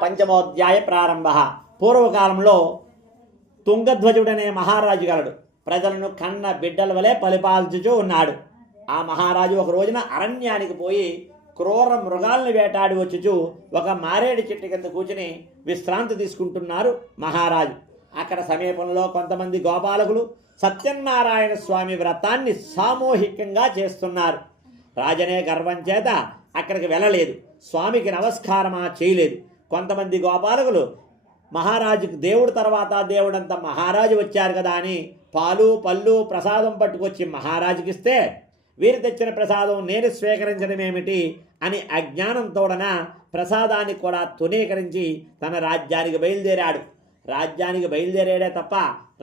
పంచమోధ్యాయ ప్రారంభ. పూర్వకాలంలో తుంగధ్వజుడనే మహారాజు గలడు. ప్రజలను కన్న బిడ్డల వలె పరిపాలించుచూ ఉన్నాడు. ఆ మహారాజు ఒక రోజున అరణ్యానికి పోయి క్రూర మృగాలను వేటాడి వచ్చుచూ ఒక మారేడు చెట్టు కింద కూర్చుని విశ్రాంతి తీసుకుంటున్నారు మహారాజు. అక్కడ సమీపంలో కొంతమంది గోపాలకులు సత్యనారాయణ స్వామి వ్రతాన్ని సామూహికంగా చేస్తున్నారు. రాజనే గర్వం చేత అక్కడికి వెళ్ళలేదు. స్వామికి నమస్కారమా చేయలేదు. కొంతమంది గోపాలకులు మహారాజుకు దేవుడు తర్వాత దేవుడంత మహారాజు వచ్చారు కదా అని పాలు పళ్ళు ప్రసాదం పట్టుకొచ్చి మహారాజుకిస్తే వీరు తెచ్చిన ప్రసాదం నేను స్వీకరించడమేమిటి అని అజ్ఞానంతోడన ప్రసాదాన్ని కూడా తునీకరించి తన రాజ్యానికి బయలుదేరాడు. రాజ్యానికి బయలుదేరాడే తప్ప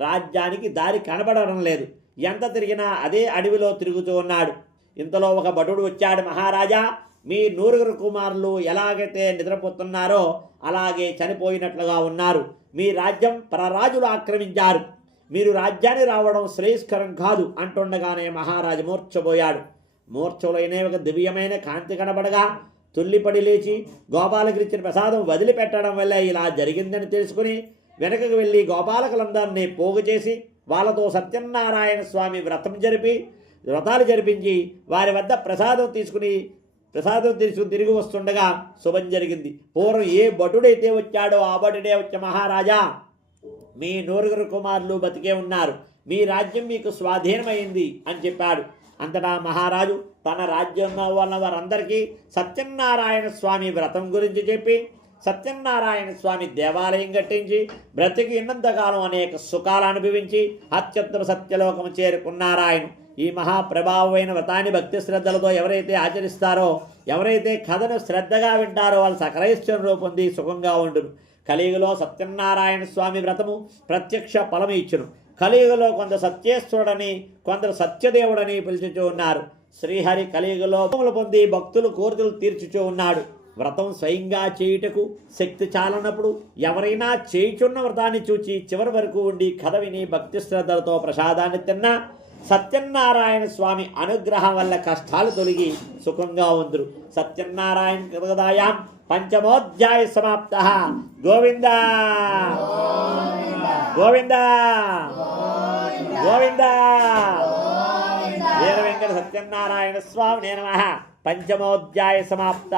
రాజ్యానికి దారి కనబడడం లేదు. ఎంత తిరిగినా అదే అడవిలో తిరుగుతూ ఉన్నాడు. ఇంతలో ఒక భటుడు వచ్చాడు. మహారాజా, మీ 9 కుమారులు ఎలాగైతే నిద్రపోతున్నారో అలాగే చనిపోయినట్లుగా ఉన్నారు. మీ రాజ్యం పరరాజులు ఆక్రమించారు. మీరు రాజ్యాన్ని రావడం శ్రేయస్కరం కాదు అంటుండగానే మహారాజు మూర్ఛపోయాడు. మూర్ఛలోనే ఒక దివ్యమైన కాంతి కనబడగా తుల్లిపడి లేచి గోపాలకులిచ్చిన ప్రసాదం వదిలిపెట్టడం వల్ల ఇలా జరిగిందని తెలుసుకుని వెనకకు వెళ్ళి గోపాలకులందరినీ పోగు చేసి వాళ్ళతో సత్యనారాయణ స్వామి వ్రతాలు జరిపించి వారి వద్ద ప్రసాదం తీసుకుని తిరిగి వస్తుండగా శుభం జరిగింది. పూర్వం ఏ భటుడైతే వచ్చాడో ఆ భటుడే వచ్చే మహారాజా, మీ 9 కుమారులు బతికే ఉన్నారు. మీ రాజ్యం మీకు స్వాధీనమైంది అని చెప్పాడు. అంతటా మహారాజు తన రాజ్యంలో ఉన్న వారందరికీ సత్యనారాయణ స్వామి వ్రతం గురించి చెప్పి సత్యనారాయణ స్వామి దేవాలయం కట్టించి బ్రతికి ఉన్నంతకాలం అనేక సుఖాలు అనుభవించి అత్యుత్తమ సత్యలోకము చేరుకున్నారాయణ. ఈ మహాప్రభావమైన వ్రతాన్ని భక్తి శ్రద్ధలతో ఎవరైతే ఆచరిస్తారో, ఎవరైతే కథను శ్రద్ధగా వింటారో వాళ్ళు సకలైశ్వర్యం పొంది సుఖంగా ఉండును. కలియుగలో సత్యనారాయణ స్వామి వ్రతము ప్రత్యక్ష ఫలము ఇచ్చును. కలియుగలో కొందరు సత్యేశ్వరుడని, కొందరు సత్యదేవుడని పిలుచుచూ ఉన్నారు. శ్రీహరి కలియుగలో పొంది భక్తులు కోరికలు తీర్చుచూ ఉన్నాడు. వ్రతం స్వయంగా చేయుటకు శక్తి చాలనప్పుడు ఎవరైనా చేయుచున్న వ్రతాన్ని చూచి చివరి వరకు ఉండి కథ విని భక్తి శ్రద్ధలతో ప్రసాదాన్ని తిన్నా సత్యనారాయణ స్వామి అనుగ్రహం వల్ల కష్టాలు తొలగి సుఖంగా ఉందరు. సత్యనారాయణ కృతదాయాం పంచమోధ్యాయ సమాప్త. గోవింద గోవింద గోవింద. వీర వెంకట సత్యనారాయణ స్వామి నమః. పంచమోధ్యాయ సమాప్త.